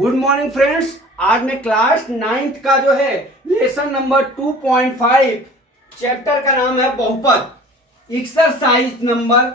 Good morning friends. आज मैं class 9th का जो है लेसन नंबर 2.5 चैप्टर का नाम है बहुपद। एक्सरसाइज नंबर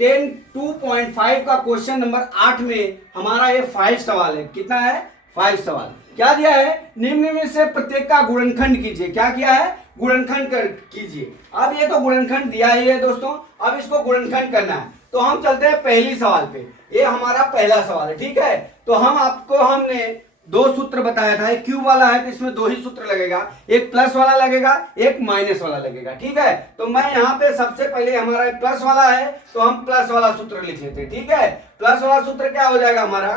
10 2.5 का क्वेश्चन नंबर 8 में हमारा ये 5 सवाल है। कितना है? 5 सवाल। क्या दिया है? निम्न में से प्रत्येक का गुणनखंड कीजिए। क्या किया है? गुणनखंड कीजिए। अब ये तो गुणनखंड दिया ही है दोस्तों, अब इसको गुणनखंड करना है। तो हम चलते हैं पहली सवाल पे। ये हमारा पहला सवाल है, ठीक है। तो हमने दो सूत्र बताया था। एक क्यूब वाला है तो इसमें दो ही सूत्र लगेगा, एक प्लस वाला लगेगा, एक माइनस वाला लगेगा, ठीक है। तो मैं यहाँ पे सबसे पहले हमारा प्लस वाला है तो हम प्लस वाला सूत्र लिख लेते हैं, ठीक है। प्लस वाला सूत्र क्या हो जाएगा हमारा?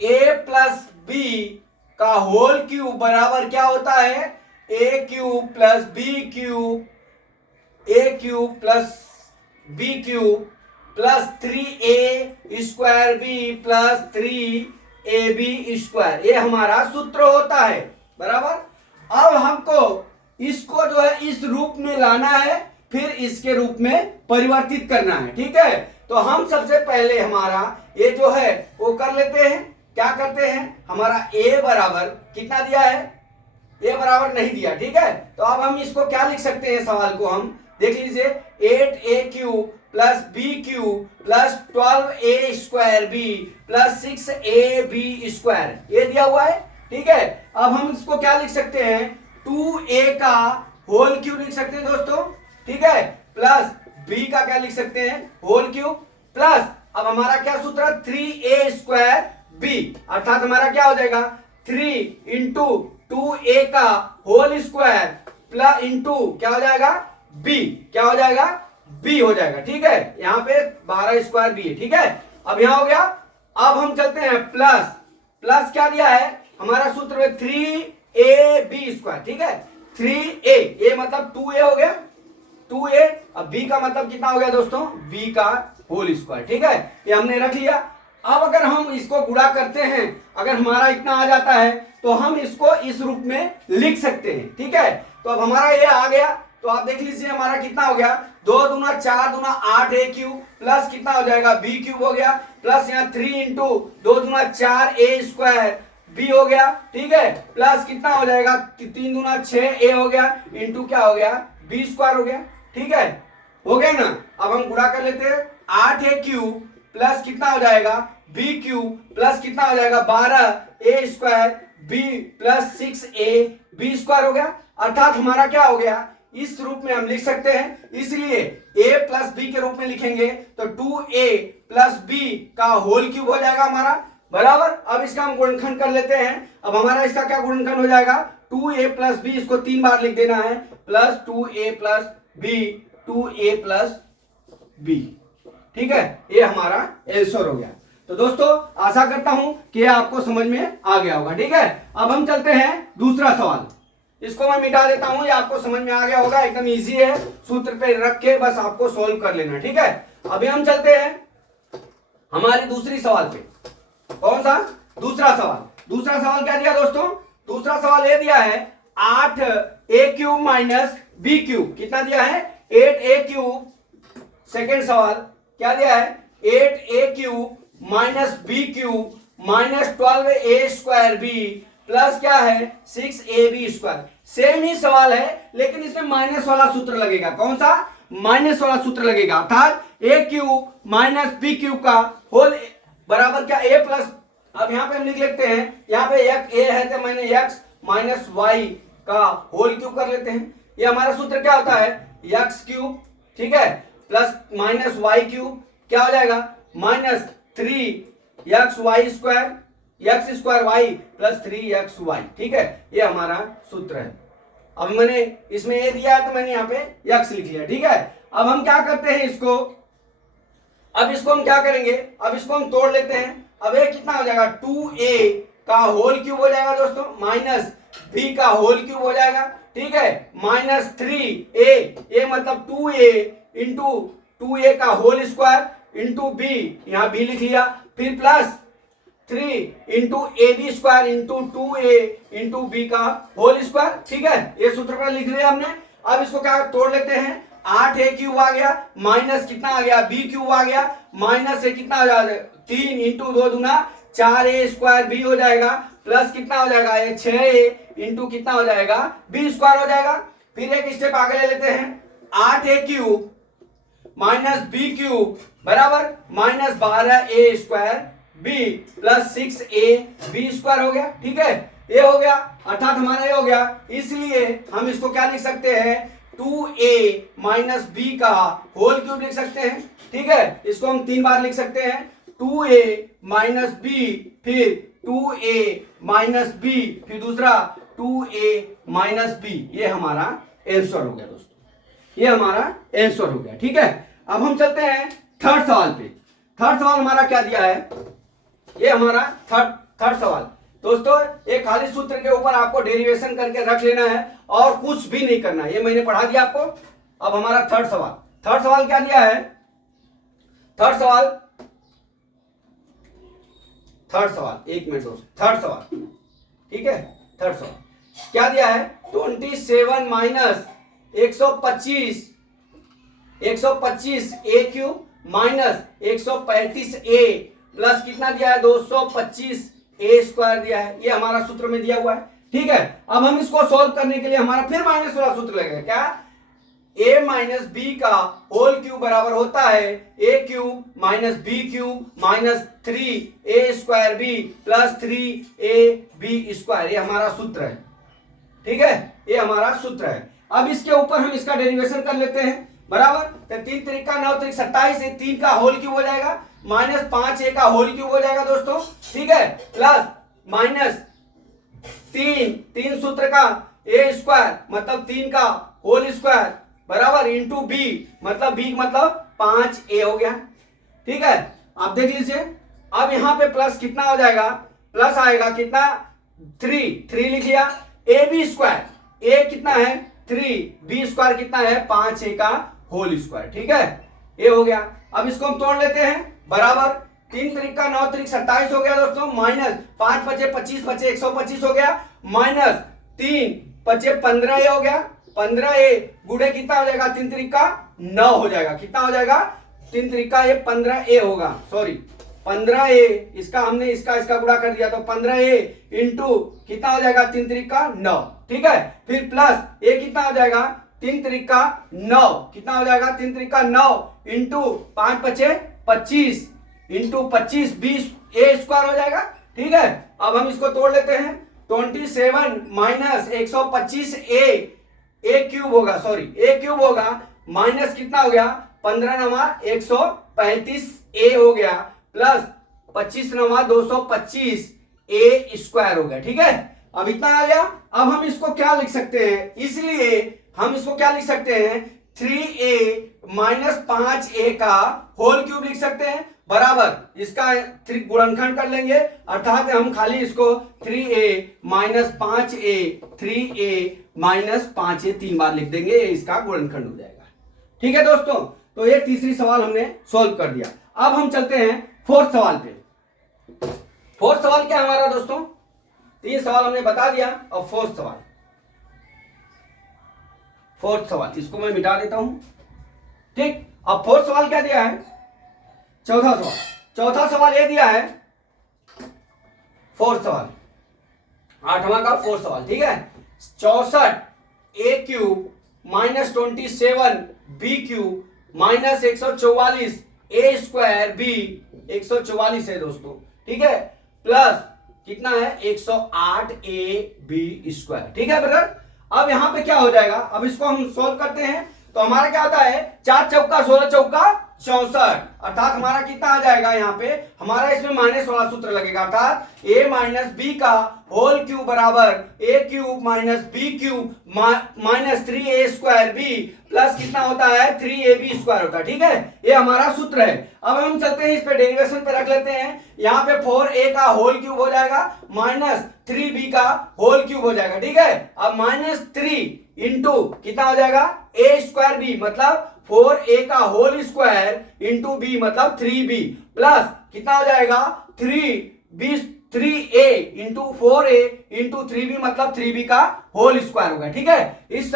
a प्लस बी का होल क्यूब बराबर क्या होता है? a cube plus B cube, a cube plus B cube plus 3a square B plus 3ab square. ये हमारा सूत्र होता है, बराबर। अब हमको इसको जो है इस रूप में लाना है, फिर इसके रूप में परिवर्तित करना है, ठीक है। तो हम सबसे पहले हमारा ये जो है वो कर लेते हैं। क्या करते हैं? हमारा a बराबर कितना दिया है? a बराबर नहीं दिया, ठीक है। तो अब हम इसको क्या लिख सकते हैं? सवाल को हम देख लीजिए। 8a cube plus B cube plus 12a square B plus 6ab square, ये दिया हुआ है, ठीक है। अब हम इसको क्या लिख सकते हैं? 2a का होल क्यूब लिख सकते हैं दोस्तों, ठीक है, प्लस b का क्या लिख सकते हैं? होल क्यूब प्लस, अब हमारा क्या सूत्र है? 3a स्क्वायर b, अर्थात हमारा क्या हो जाएगा? 3 इंटू 2a का होल स्क्वायर प्लस इंटू क्या हो जाएगा? b, क्या हो जाएगा? b हो जाएगा, ठीक है। यहाँ पे 12 स्क्वायर b है, ठीक है। अब यहाँ हो गया। अब हम चलते हैं प्लस, प्लस क्या दिया है? हमारा सूत्र में 3ab स्क्वायर, ठीक है। 3a, a मतलब 2a हो गया, 2a। अब b का मतलब कितना हो गया दोस्तों? b का होल स्क्वायर, ठीक है। ये हमने रख लिया। अब अगर हम इसको गुणा करते हैं, अगर हमारा इतना आ जाता है तो हम इसको इस रूप में लिख सकते हैं, ठीक है। तो अब हमारा ये आ गया, तो आप देख लीजिए हमारा कितना हो गया? 2 दूना 4 दूना 8a क्यूब प्लस कितना हो जाएगा? b क्यूब हो गया, प्लस यहाँ 3 इंटू 2 दूना 4a स्क्वायर b हो गया, ठीक है, प्लस कितना हो जाएगा? 3 दूना 6a हो गया इंटू क्या हो गया? b स्क्वायर हो गया, ठीक है। हो गया ना। अब हम गुणा कर लेते हैं। 8a क्यूब प्लस कितना हो जाएगा? b क्यूब प्लस कितना हो जाएगा? 12a square b plus 6ab square हो गया। अर्थात हमारा क्या हो गया? इस रूप में हम लिख सकते हैं, इसलिए a प्लस बी के रूप में लिखेंगे तो 2a प्लस बी का होल क्यूब हो जाएगा हमारा, बराबर। अब इसका हम गुणनखंड कर लेते हैं। अब हमारा इसका क्या गुणनखंड हो जाएगा? 2a प्लस बी, इसको 3 बार लिख देना है, plus 2a plus B, 2a plus B, ठीक है। ये हमारा आंसर हो गया। तो दोस्तों आशा करता हूं कि आपको समझ में आ गया होगा, ठीक है। अब हम चलते हैं दूसरा सवाल। इसको मैं मिटा देता हूं, ये आपको समझ में आ गया होगा, एकदम इजी है, सूत्र पे रख के बस आपको सोल्व कर लेना, ठीक है। अभी हम चलते हैं हमारी दूसरी सवाल पे। कौन सा? दूसरा सवाल। दूसरा सवाल क्या दिया दोस्तों? दूसरा सवाल ये दिया है 8a cube minus B cube. कितना दिया है? 8a cube. सेकेंड सवाल क्या दिया है? 8a cube minus B cube minus 12a square B plus क्या है? 6ab square. सेम ही सवाल है, लेकिन इसमें माइनस वाला सूत्र लगेगा। कौन सा? माइनस वाला सूत्र लगेगा, अर्थात a cube minus B cube का होल बराबर क्या? a प्लस, अब यहाँ पे हम लिख लेते हैं, यहाँ पे a है तो मैंने x माइनस वाई का होल क्यूब कर लेते हैं। ये हमारा सूत्र क्या होता है? x क्यूब, ठीक है, प्लस माइनस वाई क्यूब, क्या हो जाएगा? Minus 3xy square, x square y plus 3xy, ठीक है। ये हमारा सूत्र है। अब मैंने इसमें ये दिया है तो मैंने यहाँ पे x लिख लिया, ठीक है। अब हम क्या करते हैं इसको? अब इसको हम क्या करेंगे? अब इसको हम तोड़ लेते हैं। अब ये कितना हो जाएगा? 2a का होल क्यूब हो जाएगा दोस्तों, माइनस b का होल क्यूब हो जाएगा, ठीक है, माइनस 3a, ये मतलब 2a इंटू 2a का होल स्क्वायर इंटू b, यहाँ b लिख लिया, फिर plus 3 into A B square into 2a into B का होल स्क्वायर, ठीक है। ये सूत्र पर लिख लिया हमने। अब इसको क्या तोड़ लेते हैं? 8a क्यूब आ गया माइनस कितना आ गया? b क्यूब आ गया, माइनस से कितना आ जाएगा? 3 इंटू 2 दूना 4a² b हो जाएगा, प्लस कितना हो जाएगा ये 6a इंटू कितना हो जाएगा b² हो जाएगा। फिर एक स्टेप आगे ले लेते हैं, 8a³ माइनस b³ बराबर -12a² b प्लस 6ab² हो गया। ठीक है, ये हो गया, अर्थात हमारा ये हो गया। इसलिए हम इसको क्या लिख सकते हैं, 2a माइनस b का होल क्यूब लिख सकते हैं। ठीक है, इसको हम 3 बार लिख सकते हैं, 2a माइनस b, फिर 2a माइनस b, फिर दूसरा 2a माइनस b। ये हमारा आंसर हो गया दोस्तों, ये हमारा आंसर हो गया। ठीक है, अब हम चलते हैं थर्ड सवाल पे। थर्ड सवाल हमारा क्या दिया है, ये हमारा थर्ड सवाल दोस्तों, एक खाली सूत्र के ऊपर आपको डेरिवेशन करके रख लेना है और कुछ भी नहीं करना है, ये मैंने पढ़ा दिया आपको। अब हमारा थर्ड सवाल क्या दिया है, थर्ड सवाल एक मिनट दोस्त, थर्ड सवाल, ठीक है, थर्ड सवाल क्या दिया है, 27 minus 125 a cube minus 135 a plus कितना दिया है 225 a² दिया है, ये हमारा सूत्र में दिया हुआ है। ठीक है, अब हम इसको सॉल्व करने के लिए हमारा फिर माइनस वाला सूत्र लगेगा, क्या, a माइनस बी का होल क्यूब बराबर होता है a³ minus b³ minus 3a² b plus 3ab², ये हमारा सूत्र है। ठीक है, ये हमारा सूत्र है। अब इसके ऊपर हम इसका डेरिवेशन कर लेते हैं, बराबर, तो 3 त्रिका 9 त्रिक 27, 3 का होल क्यूब हो जाएगा, माइनस 5a का होल क्यूब हो जाएगा दोस्तों। ठीक है, प्लस माइनस 3 सूत्र का a² मतलब 3 का होल स्क्वायर बराबर इंटू b मतलब 5a हो गया। ठीक है, आप देख लीजिए, अब यहां पे प्लस कितना हो जाएगा, प्लस आएगा कितना 3 लिख लिया, ab², a कितना है 3, b² कितना है 5a का होल स्क्वायर। ठीक है, ये हो गया। अब इसको हम तोड़ लेते हैं, बराबर 3 त्रिका 9 त्रिक 27 हो गया दोस्तों, माइनस 5 बचे 25 बचे 125 हो गया, माइनस 3 बचे 15a हो गया, 15a गुणे कितना हो जाएगा 3 त्रिका 9 हो जाएगा, कितना हो जाएगा 3 त्रिका ये 15a होगा, सॉरी 15a, इसका हमने इसका गुणा कर दिया, तो 15a इंटू कितना हो जाएगा 3 त्रिका 9। ठीक है, फिर प्लस a कितना हो जाएगा 3 त्रिका 9, कितना हो जाएगा 3 त्रिका 9 इंटू 5 बचे 25 इंटू 25 20a² हो जाएगा। ठीक है, अब हम इसको तोड़ लेते हैं, 27 माइनस 125 a क्यूब होगा, सॉरी a क्यूब होगा, माइनस कितना हो गया 15 नमा 135a हो गया, प्लस 25 नमा 225 a² हो गया। ठीक है, अब इतना आ गया। अब हम इसको क्या लिख सकते हैं, इसलिए हम इसको क्या लिख सकते हैं, 3a माइनस 5a का होल क्यूब लिख सकते हैं, बराबर इसका 3 गुणनखंड कर लेंगे, अर्थात हम खाली इसको 3a minus 5a 3a minus 5a 3 बार लिख देंगे, इसका गुणनखंड हो जाएगा। ठीक है दोस्तों, तो ये तीसरी सवाल हमने सॉल्व कर दिया। अब हम चलते हैं फोर्थ सवाल पे। फोर्थ सवाल क्या है हमारा दोस्तों, 3 सवाल हमने बता दिया, और फोर्थ सवाल इसको मैं मिटा देता हूं। ठीक, अब फोर्थ सवाल क्या दिया है, चौथा सवाल ये दिया है, फोर्थ सवाल 8वां का फोर्थ सवाल। ठीक है, 64a³ minus 27 b³ minus 144 a² b 144 है दोस्तों। ठीक है, प्लस कितना है 108 a b²। ठीक है ब्रदर, अब यहां पे क्या हो जाएगा, अब इसको हम सोल्व करते हैं, तो हमारा क्या आता है 4 चौका 16 चौका 64, अर्थात हमारा कितना आ जाएगा, यहाँ पे हमारा इसमें माइनस वाला सूत्र लगेगा, अर्थात a माइनस बी का होल क्यूब बराबर a³ minus b³ minus 3a² b plus कितना होता है 3ab² होता है। ठीक है, ये हमारा सूत्र है। अब हम चलते हैं इस पे डेरिवेशन पे रख लेते हैं, यहाँ पे 4a का होल क्यूब हो जाएगा माइनस 3b का होल क्यूब हो जाएगा। ठीक है, अब माइनस 3 इंटू कितना हो जाएगा a² b मतलब 4a का होल स्क्वायर इंटू b मतलब 3b प्लस कितना हो जाएगा 3a into 4a into 3b मतलब 3b का होल स्क्वायर होगा। ठीक है, इस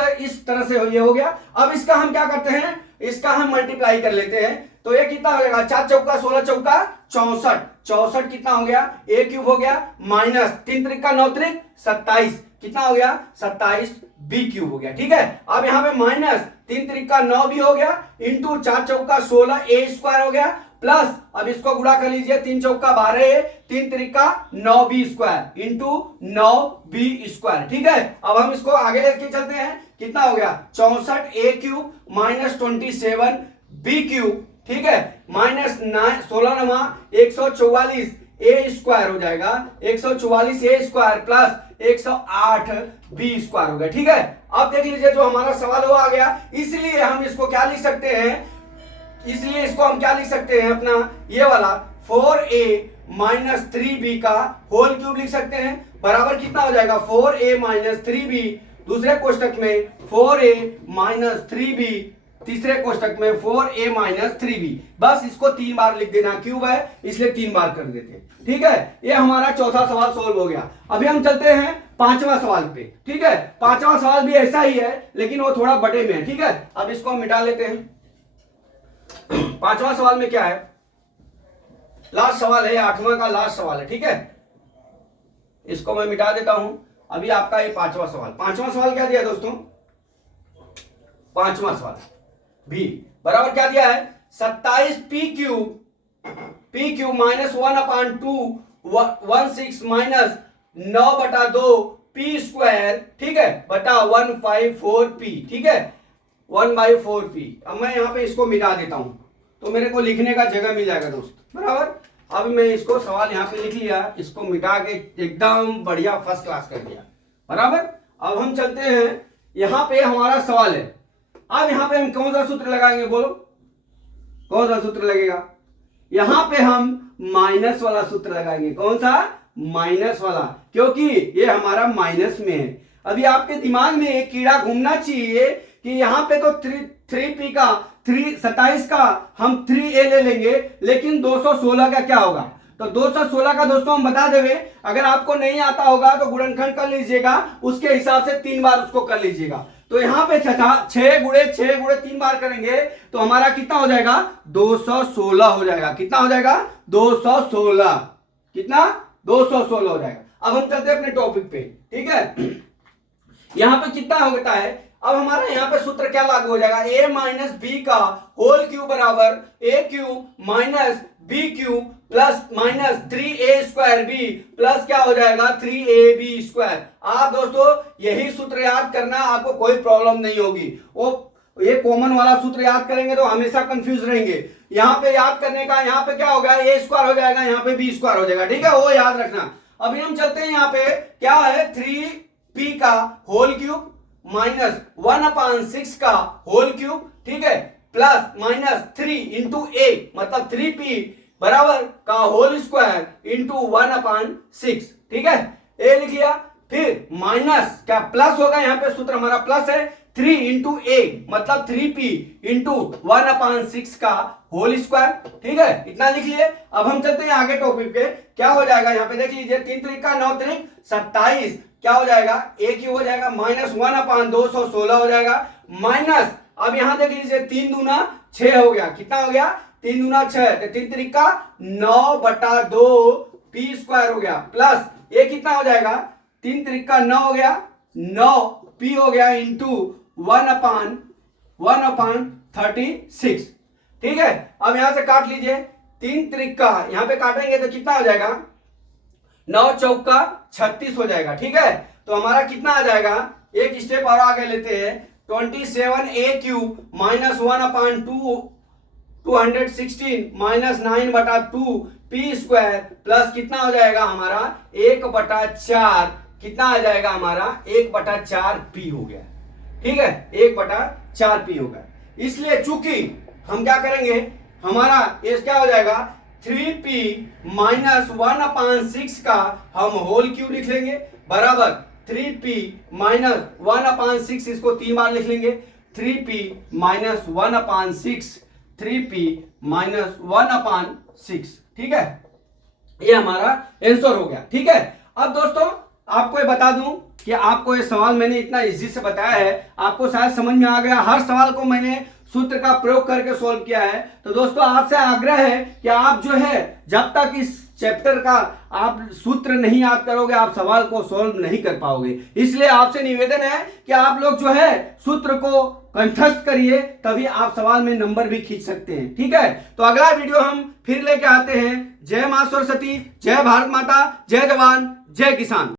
तरह से ये हो गया। अब इसका हम क्या करते हैं, इसका हम मल्टीप्लाई कर लेते हैं, तो ये कितना हो जाएगा, 4 चौका 16 चौका 64, 64 कितना हो गया, ए क्यूब हो गया, माइनस 3 त्रिक का 9 त्रिक 27, कितना हो गया 27 बी क्यूब हो गया। ठीक है, अब यहाँ पे माइनस 3 त्रिक का 9 भी हो गया, इंटू 4 चौका 16 ए स्क्वायर हो गया, प्लस अब इसको गुणा कर लीजिए, 3 चौका 12, 3 त्रिका 9 B square into 9 B square. ठीक है, अब हम इसको आगे लेके चलते हैं, कितना हो गया 64 ए क्यूब माइनस 27 बी क्यूब। ठीक है, माइनस 16 नमा 144 ए स्क्वायर हो जाएगा, 144 ए स्क्वायर प्लस 108 बी स्क्वायर हो गया। ठीक है, अब देख लीजिए जो हमारा सवाल वो आ गया, इसलिए हम इसको क्या लिख सकते हैं, इसलिए इसको हम क्या लिख सकते हैं, अपना ये वाला 4a माइनस 3b का होल क्यूब लिख सकते हैं, बराबर कितना हो जाएगा 4a माइनस 3b, दूसरे कोष्टक में 4a माइनस 3b, तीसरे कोष्टक में 4a माइनस 3b। बस इसको 3 बार लिख देना, क्यूब है इसलिए 3 बार कर देते हैं। ठीक है, ये हमारा चौथा सवाल सोल्व हो गया। अभी हम चलते हैं पांचवा सवाल पे। ठीक है, पांचवा सवाल भी ऐसा ही है लेकिन वो थोड़ा बड़े में है। ठीक है, अब इसको हम मिटा लेते हैं। पांचवा सवाल में क्या है, लास्ट सवाल है, 8वां का लास्ट सवाल है। ठीक है, इसको मैं मिटा देता हूं। अभी आपका ये पांचवा सवाल क्या दिया है दोस्तों, पांचवा सवाल भी बराबर क्या दिया है, 27 P cube minus 1/2 16 minus 9/2 P square. ठीक है, बटा 1/4 पी। ठीक है, 1/4 पी। अब मैं यहां पे इसको मिटा देता हूं तो मेरे को लिखने का जगह मिल जाएगा दोस्त, बराबर। अब मैं इसको सवाल यहां पे लिख लिया, इसको मिटा के एकदम बढ़िया फर्स्ट क्लास कर दिया, बराबर। अब हम चलते हैं, यहां पे हमारा सवाल है। अब यहां पे हम कौन सा सूत्र लगाएंगे, बोलो कौन सा सूत्र लगेगा, यहां पे हम माइनस वाला सूत्र लगाएंगे। कौन सा, माइनस वाला, क्योंकि ये हमारा माइनस में है। अभी आपके दिमाग में एक कीड़ा घूमना चाहिए कि यहाँ पे तो 3p का 27 का हम 3a ले लेंगे, लेकिन 216 का क्या होगा, तो 216 का दोस्तों हम बता देंगे। अगर आपको नहीं आता होगा तो गुणनखंड कर लीजिएगा, उसके हिसाब से 3 बार उसको कर लीजिएगा। तो यहाँ पे 6 गुणे 3 बार करेंगे तो हमारा कितना हो जाएगा, 216 हो जाएगा। कितना हो जाएगा, 216, कितना 216 हो जाएगा। अब हम चलते हैं अपने टॉपिक पे। ठीक है, यहां पे कितना होता है, अब हमारा यहाँ पे सूत्र क्या लागू हो जाएगा, a माइनस बी का होल क्यूब बराबर a cube minus B cube plus minus 3a square B plus क्या हो जाएगा 3ab स्क्वायर। आप दोस्तों यही सूत्र याद करना, आपको कोई प्रॉब्लम नहीं होगी। वो ये कॉमन वाला सूत्र याद करेंगे तो हमेशा कंफ्यूज रहेंगे। यहाँ पे याद करने का, यहाँ पे क्या हो गया, a स्क्वायर हो जाएगा, यहाँ पे b स्क्वायर हो जाएगा। ठीक है, वो याद रखना। अभी हम चलते हैं, यहाँ पे क्या है, 3p का होल क्यूब माइनस 1/6 का होल क्यूब। ठीक है, प्लस माइनस 3 इंटू ए मतलब 3p बराबर का होल स्क्वायर इंटू 1/6। ठीक है, ए लिख लिया, फिर माइनस क्या प्लस होगा, यहाँ पे सूत्र हमारा प्लस है, 3 इंटू ए मतलब 3p इंटू 1/6 का होल स्क्वायर। ठीक है, इतना लिख लिए। अब हम चलते हैं आगे टॉपिक पे, क्या हो जाएगा, यहाँ पे देख लीजिए, 3 त्रिक का 9 त्रिक 27, क्या हो जाएगा, ए क्यूब हो जाएगा, माइनस 1/216 हो जाएगा, माइनस अब यहां देख लीजिए 3 दूना 6 हो गया। कितना हो गया, 3 दूना 6, तो 3 त्रिक का 9/2 पी स्क्वायर हो गया, प्लस ये कितना हो जाएगा, 3 त्रिक का 9 हो गया, 9 पी हो गया इंटू 1/36। ठीक है, अब यहां से काट लीजिए, 3 त्रिक का यहां पे काटेंगे तो कितना हो जाएगा, 9 चौका 36 हो जाएगा। ठीक है, तो हमारा कितना आ जाएगा, एक स्टेप और आगे लेते हैं, 27a cube minus 1/216 minus 9/2 P square plus कितना हो जाएगा हमारा 1/4, कितना आ जाएगा हमारा 1/4 पी हो गया। ठीक है, 1/4 पी होगा। इसलिए चूंकि हम क्या करेंगे, हमारा ये क्या हो जाएगा, 3p माइनस 1/6 का हम होल क्यूब लिख लेंगे, बराबर 3p माइनस 1/6, इसको 3 बार लिख लेंगे, 3p माइनस 1/6, 3p माइनस 1/6। ठीक है, ये हमारा आंसर हो गया। ठीक है, अब दोस्तों आपको ये बता दूं कि आपको ये सवाल मैंने इतना इजी से बताया है, आपको शायद समझ में आ गया। हर सवाल को मैंने सूत्र का प्रयोग करके सोल्व किया है। तो दोस्तों आपसे आग्रह है कि आप जो है जब तक इस चैप्टर का आप सूत्र नहीं याद करोगे आप सवाल को सॉल्व नहीं कर पाओगे। इसलिए आपसे निवेदन है कि आप लोग जो है सूत्र को कंठस्थ करिए, तभी आप सवाल में नंबर भी खींच सकते हैं। ठीक है, तो अगला वीडियो हम फिर लेके आते हैं। जय मां सरस्वती, जय भारत माता, जय जवान, जय किसान।